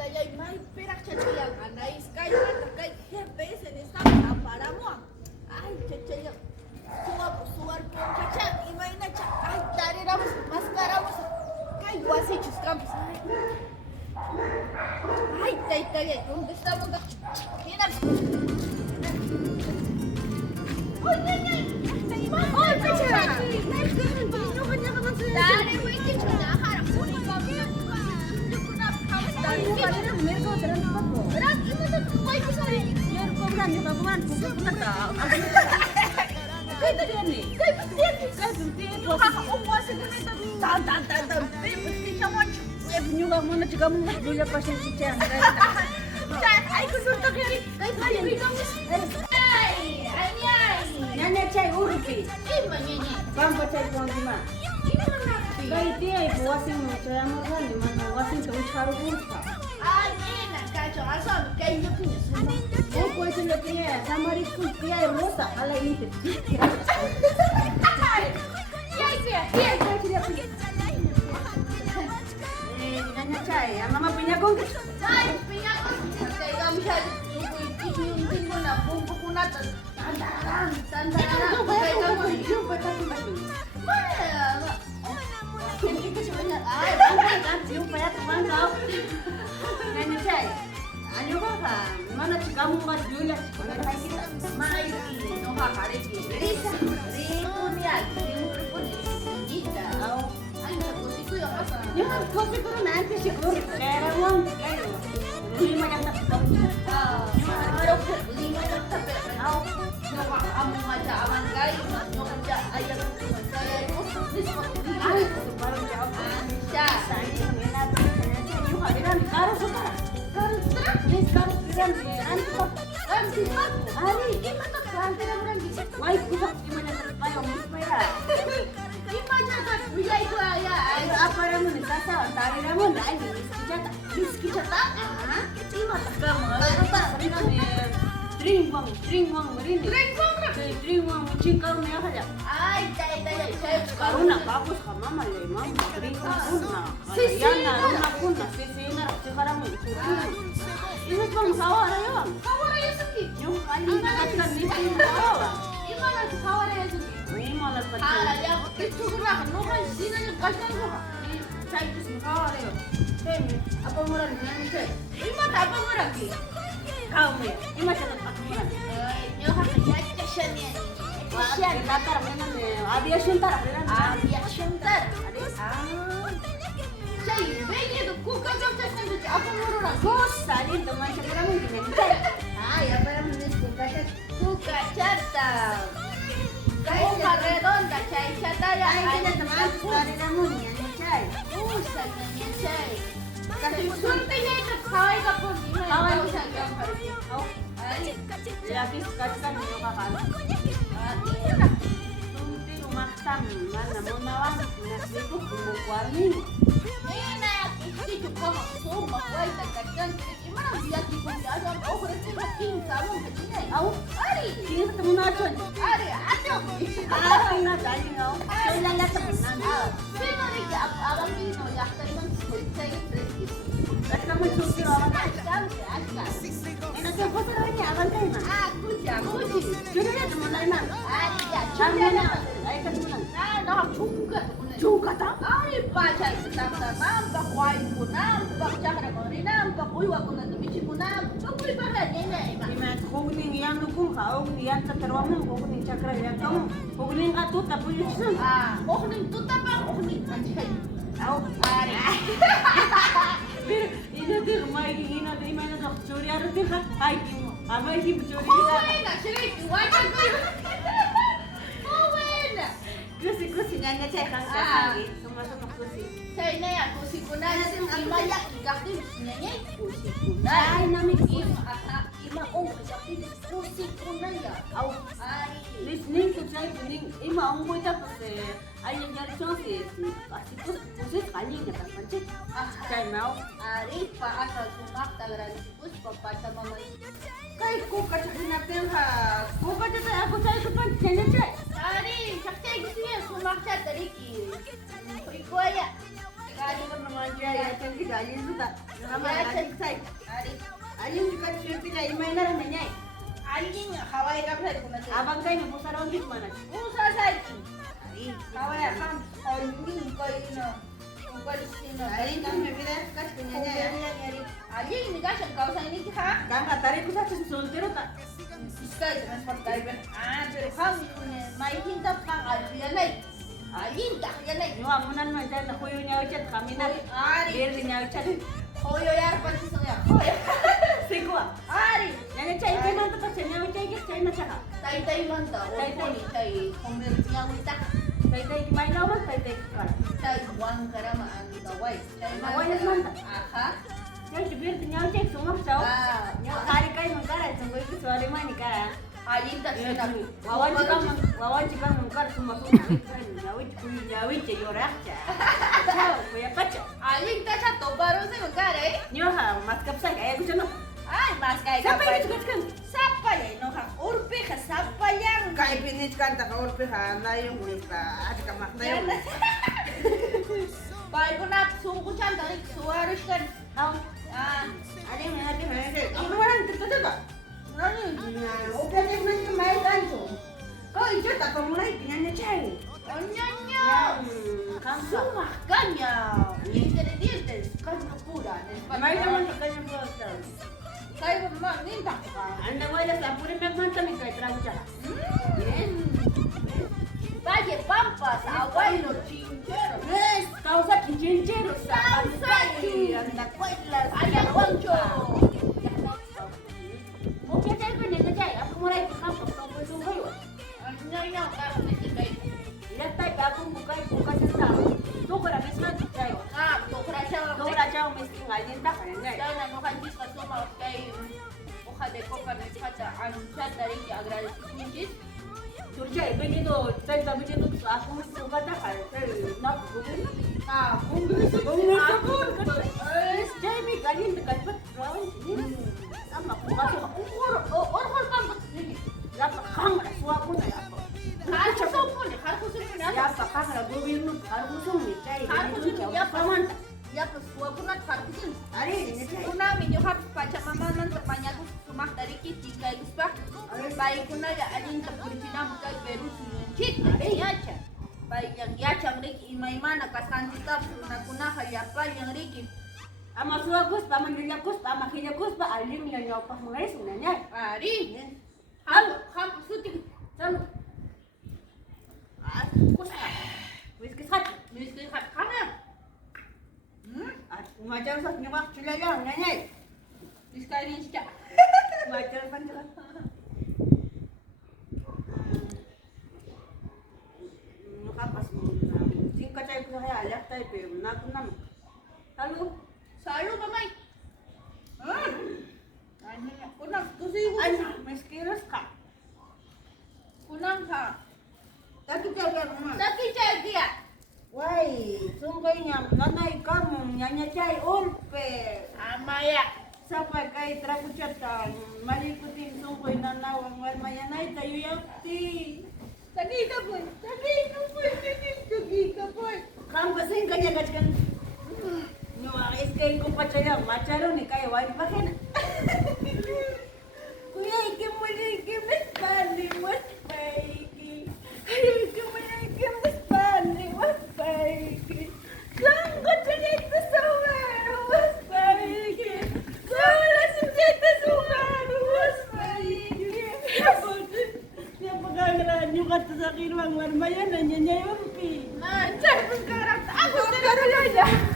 tayay may pirak chachayang anay sky kay GPS en esta aparamo. Ay, chachayang suar con chacha y vaina cha. Ay, tariramos, mascaramos. Kay guasichos campos. Ay, tayay, ¿dónde estamos? Mira. Oy, nay. Oy, chacha. Dale, güey, que chuna, harap mo ni mami. Dale, मेरे को तरह नहीं पको। रात की मतलब कोई भी सारी यार को बुलाने का बुलान को बुलाता। कोई तो नहीं, कोई तो नहीं। तो हाँ, वो वासे तो नहीं तो tan बेबी चमच। ये न्यूगा मन चिका मन दूल्हे पासे चिचे अंदर। चाय आई कुछ तो करी, कई भारी भी कम। Ay, Nanya cai urupi. Ima nyenye. Bamba cai kondima. Ini mana? Bai dia ibu wasing cai amogan di mana wasing kau caru buka. Ay, enak kacau asal kayak punya semua. Oh kau itu dia sama itu dia rosa ala ini. Iya, Dia dia punya. Nanya cai, mama punya gongga. Ay, punya aku. Kayak kamu jadi itu mana bumbu kunat. Tandaran. Kayak kamu Jumpa tapi mati. mana? Ini sebenarnya. Ay, Kan jumpa ya teman kau. Nanya cai. Anu apa? Mana kamu mas dulu? Mana kita? mai no hakareki. Risa. Rikunya, kita. Oh. Anda kusiku yang apa? Ya, kau pikir nanti sih kau kira uang kira. Lima yang tak tahu. Lima tetap tahu. Nyawa kamu macam aman kali, nyawa ayam saya itu semua Itu baru jawab. Syah. Saya minat saya you hadiran karo suka. Kau terang? Yes, karo kiran nanti kok. Kan sifat. Hari Gimana kan tidak berang bisa? why kita gimana terpayo musmaya. Gimana kan? Bila itu ayah. Ayo apa ramu ni sasa tari ramu dai ni miski chata. Ah, ima takam. Apa sabina ni drink wang merini. Drink wang lah. Drink wang mucin kau ni apa ya? Ay, saya. Karuna bagus ka mama le mama drink kunna. Yana runa kunna sisina sekarang mu. Ini bang sawara ya. Sawara ya suki. Yung kali na ni sawara. Gimana sawara ya suki? Ini malah Ah, pecah. ya itu gerak. Nukan sini ni kasih juga. Saya itu sawara ya. Temi, apa murah ni cai? Gimana apa berarti? Kau ni, ini macam apa murah? Nyoha kerja ceshan ya. Wah, latar mana ni? Aviation tar ada Ah, ni. ya shantar. Saya begini tu kuka jam ceshan tu apa murah? Bos, tadi teman saya kamu ni cai. Ah, ya para menis kuka chata. Kuka redonda cai chata ya. Ay, kita teman tadi kamu ni cai. Usa ni cai. Kasi suntinya itu kawai kapun ini. Kawai bisa bisa. gambar. Oh, Ay, lagi sekarang ni yung kakan. iya. Tunti umaktan, mana mo nawan, nasigo kumukuarni. Enak, itu juga masuk, makwai terkadang gimana dia tiba di alam, oh berarti makin kamu begini. Au, Ari, ini ketemu nacon. Ari, ada. Ah, ina dali ngau. Kailan na sa kanan. Sino rin ka abang dito, yakta naman saya berarti. At kamu susi awan. Askal, askal. Nasa ko sa niya awan kay man. Aku jago sih. Jadi na mo na man. Ari, ya, Kami cuma na. na. Ay katmu na. Nah, juga. Juga ta? Ari, pacar tetap nampak, wai pun nampak, cakra ko rin nampak, uy, wako na tumichi mo nampak, uy, bakit yan na, Ima kogning yan nukung ka, yan sa terwamong kogning chakra yan kamu. Kogning ka tuta po yun siya. Ah, okning tutapang, okning anjay. Au. Ari. Pero ina dir may ina dir may na chori ar dir ka. Ay kimo. Amay kim chori Oh, ka. wena, sirik, wajan ko yun. Oh, wena. Kusi nanya cai kang lagi. Sama-sama kusi. Saya na yan, kusi ko na, imayak, ikakti, nanya, kusi ko na. Ay nami Ima, oh, kusi ko na yan. au. Ari. Listening to cai kuning ima ang mo ta se ay yang jari chance asi kusi kali na ta pancit. Cai mau. Ari, paasal sumak, tagaran, kus, papata mamay. Kai ko ka natin ha. Ko ka jata ako cai ko pan kene cai. Ari, sakta gusto niya, sumak siya, tariki. Kuya. Kali kan remaja ya kan kita alin suka. Sama Ya, adik saya. Ari. Alin suka cerita imai nara nanya. Anjing Hawaii ka pala kuna sa. Abang kayo pusarong di mana? Usa sa iki. Ari. Hawaii kan anjing ko ino. Ko sino. Ari kan me pida kas punya ya. Anjing ni ka siyang kausan ini ha. Kama tarik ko sa soltero ta. Iskay transport driver. Ah, pero kang may hinta pang albiyanay. Alinta yanay. Nyo amunan man dyan na kuyo niya uchat kami na. Ari. Diri niya uchat. Hoyo yar pa sa nga. Hoyo. Sigwa. Ari. Nanya chay ka na to kasi niya uchay kit chay na siya. Tay man ta. O poni tay. Komersiya wita. Tay tay kimay na man tay tay ka. Tay wang karama ang gaway. Tay Gaway na man ta. Aha. Niya jibir niya uchay sumap siya. Ah. Niya kari kayo mangkara. Sunggoy ko suwari man ni kara. Alinta sila. Wawan jika mangkar sumap sumap. Nyawit kuy nyawit chay yorak siya. Ciao kuya kacha. Alinta sa to baro sa magkara eh. Niyo ha mas kapsay kaya gusto no. Ay, mas kay Sapa kapay. yung kan? Sapa yan, no? Urpi ka, sapa yan. Kay pinit kan ta kaurpi ha na yung ka at kamak na yung Bahay ko na, suko siya, dahil suwaris kan. How? Ah, Ada yang ada yang ada. ano man dito diba? ano yun? Okay din man yung may kanto. Ko ito ta pamulay pinya chay. Onyanya. Kamsa. Sumakan niya. Ingredientes, kanya pura. May naman sa kanyang bostal. Kaya ba, ninta ka. Anda wala sa puri magmanta mi kay trago siya. Yes. Valle Pampas, abuelo chinchero. Yes, kau sa kinjero sa Sansaki. Anda kwetlas. Ayahuancho. Mungkin saya pun nak cai. Aku mulai ke kampung kau pun kayo. Onyanya, karang nasigay. Latay aku buka sa. Tu ko ra mismo cai. Ah, tukra siya. Tu ra siya mismo ngalin ta kanya. Sana no kanjis pa suma kay hoja de coca na fata ang chat dari ki agradecimientos. Turja benito, saya tak benito aku suka dah kaya nak bukan. Ah, Jamie galing dekat Petrawan ini sama aku masuk or pang dapat kang na suapo na ako. harus sumpo ni harus sumpo na. Ya pa kang na gobyerno harus sumi chay. Harus sumpo ya paman. Ya pues suwa ko na harus sumpo. Ari ini chay. Kuna minyo hap pacha mama nan tepanya ko sumak dari ki tinggal guspa. Baik kuna ya alin ta Burkina Faso Peru chit yacha. Baik yang yacha riki imaimana kasantita na kuna hayapa yang riki. Ama suagus pa mandilia kus pa makinya kus pa alim yang nyaw pa mga sunanya. Ari. Ham suti. Sam. Kus ka. Wis kisat. Miski hat kana. At umajar sa nyawak sila lang nanya. Miski siya. Umajar pa sila. Nakapas mo na. Singkat tayo ko kaya alak tayo pero nakunam. Halo. Salo ba may? Ano na? Kunang kasi Ay, mas kilos ka. kunang ha. Taki tayo mo. Tapi chay dia. Wai, sungkay niya, nanay ka mo, nyanya chay, ulpe. Amaya. Sapa kay trakuchatan, malikutin sungkay nanawang mayanay tayo yakti. Tagita po. Tagita po. Tagita po. Kam kasing kanya kackan. Nyo, iskay ko pa siya, macharo ni kaya wali pa kena. Kuya, ikimulikimis pali, was paiki. Ikimulikimis pali, was paiki. Sanggot sa dito sa waro, was paiki. Sawala sa dito sa waro, was paiki. Siya pagkagaraan yung kato sa kinwang marmayan, nanyan niya yung pi. Nah, chay pagkarak. Ako na